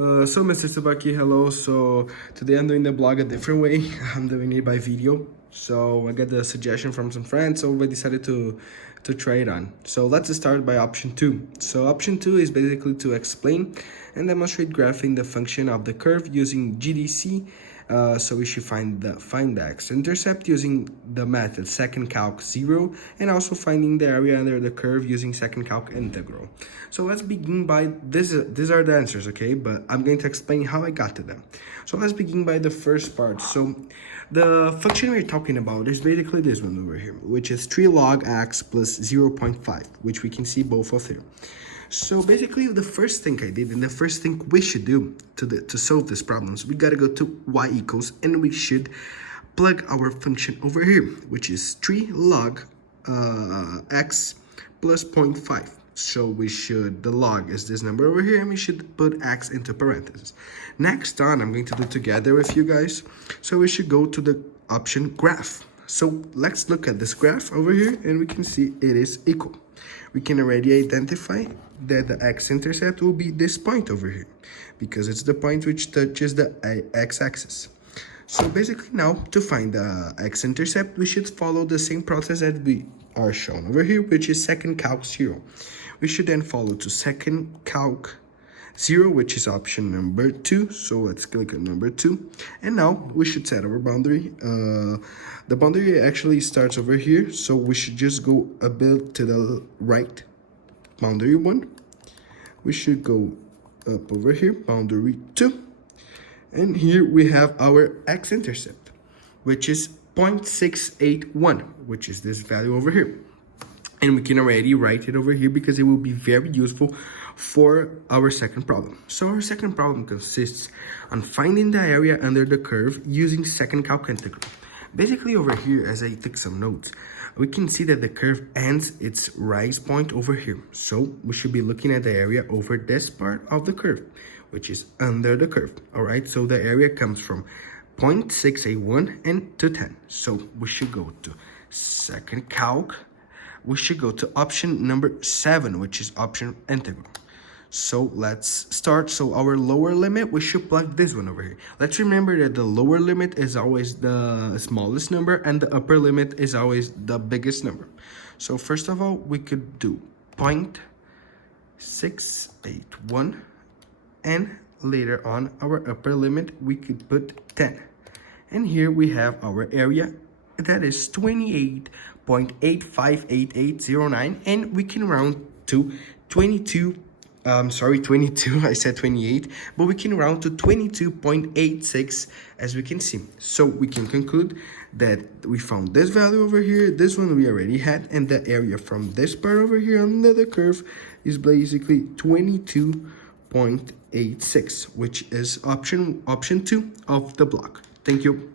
So Mr. Tsubaki, hello. So today I'm doing the blog a different way. I'm doing it by video. So I got the suggestion from some friends, so I decided to try it on. So let's start by option 2. So option 2 is basically to explain and demonstrate graphing the function of the curve using GDC. So we should find the x-intercept using the method second calc 0, and also finding the area under the curve using second calc integral. So let's begin by this. These are the answers, okay? But I'm going to explain how I got to them. So let's begin by the first part. So the function we're talking about is basically this one over here, which is 3 log x plus 0.5, which we can see both of here. So basically, the first thing I did, and the first thing we should do to solve these problems, we gotta go to y equals, and we should plug our function over here, which is 3 log x plus 0.5. So we should, the log is this number over here, and we should put x into parentheses. Next on, I'm going to do together with you guys. So we should go to the option graph. So let's look at this graph over here, and we can see it is equal. We can already identify that the x-intercept will be this point over here, because it's the point which touches the x-axis. So basically now, to find the x-intercept, we should follow the same process that we are shown over here, which is second calc 0. We should then follow to second calc 0, which is option number 2. So let's click on number 2. And now we should set our boundary. The boundary actually starts over here. So we should just go a bit to the right. Boundary 1. We should go up over here. Boundary 2. And here we have our x-intercept, which is 0.681, which is this value over here. And we can already write it over here because it will be very useful for our second problem. So our second problem consists on finding the area under the curve using second calc integral. Basically over here, as I took some notes, we can see that the curve ends its rise point over here. So we should be looking at the area over this part of the curve, which is under the curve. All right, so the area comes from 0.681 and to 10. So we should go to second calc. We should go to option number 7, which is option integral. So let's start. So our lower limit, we should plug this one over here. Let's remember that the lower limit is always the smallest number and the upper limit is always the biggest number. So first of all, we could do 0.681, and later on our upper limit, we could put 10. And here we have our area, that is 28.858809, and we can round to 22, I said 28, but we can round to 22.86, as we can see. So we can conclude that we found this value over here, this one we already had, and the area from this part over here under the curve is basically 22.86, which is option 2 of the block. Thank you.